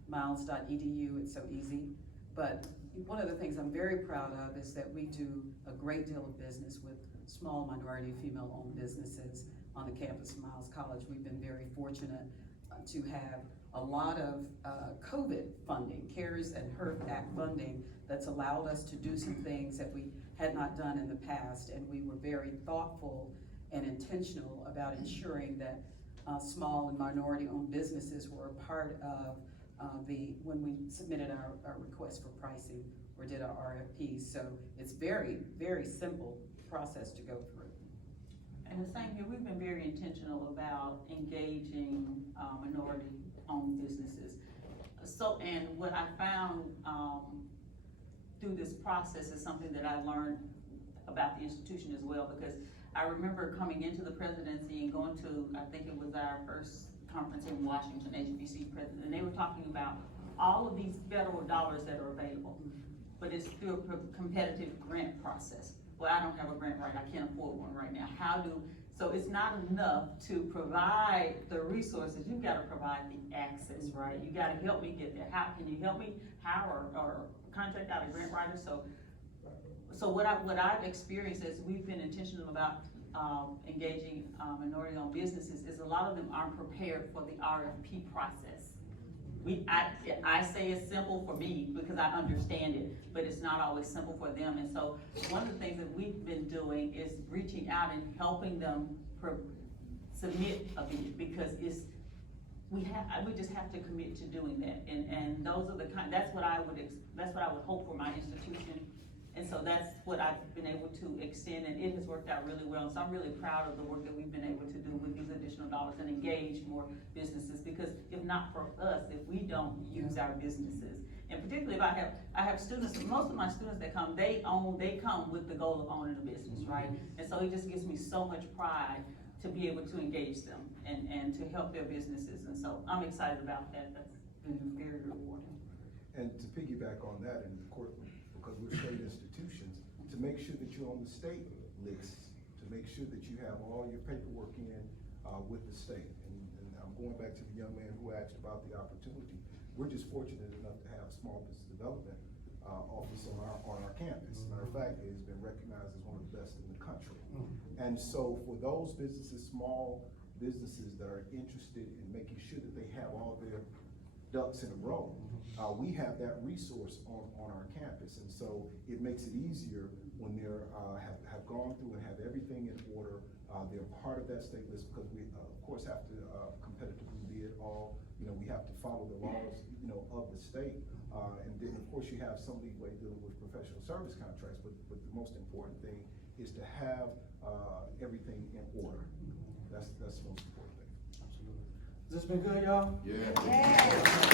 miles.edu, it's so easy. But one of the things I'm very proud of is that we do a great deal of business with small minority female-owned businesses. on the campus of Miles College. We've been very fortunate to have a lot of COVID funding, CARES and HERF Act funding, that's allowed us to do some things that we had not done in the past, and we were very thoughtful and intentional about ensuring that small and minority-owned businesses were a part of when we submitted our request for pricing or did our RFP. So it's very, very simple process to go through. And the same here, we've been very intentional about engaging minority-owned businesses. So, and what I found through this process is something that I learned about the institution as well, because I remember coming into the presidency and going to, I think it was our first conference in Washington, HBCU president, and they were talking about all of these federal dollars that are available, but it's through a competitive grant process. Well, I don't have a grant right, I can't afford one right now. So it's not enough to provide the resources, you've gotta provide the access, right? You gotta help me get there. How can you help me hire or contract out a grant writer? So what I've experienced is we've been intentional about engaging minority-owned businesses is a lot of them aren't prepared for the RFP process. I say it's simple for me because I understand it, but it's not always simple for them. And so one of the things that we've been doing is reaching out and helping them submit a bid, because we just have to commit to doing that. And those are that's what I would hope for my institution. And so that's what I've been able to extend, and it has worked out really well. And so I'm really proud of the work that we've been able to do with these additional dollars and engage more businesses, because if not for us, if we don't use our businesses, and particularly if I have students, most of my students that come, they come with the goal of owning a business, right? And so it just gives me so much pride to be able to engage them and to help their businesses. And so I'm excited about that. That's been very rewarding. And to piggyback on that, and of course, because we're state institutions, to make sure that you're on the state list, to make sure that you have all your paperwork in with the state. And I'm going back to the young man who asked about the opportunity. We're just fortunate enough to have small business development office on our campus. Matter of fact, it has been recognized as one of the best in the country. And so for those businesses, small businesses that are interested in making sure that they have all their ducks in a row, we have that resource on our campus. And so it makes it easier when they're have gone through and have everything in order. They're part of that state list, because we of course have to competitively bid all, we have to follow the laws, of the state. And then of course you have some leeway dealing with professional service contracts, but the most important thing is to have everything in order. That's the most important thing. Absolutely. Has this been good, y'all? Yeah. Yeah.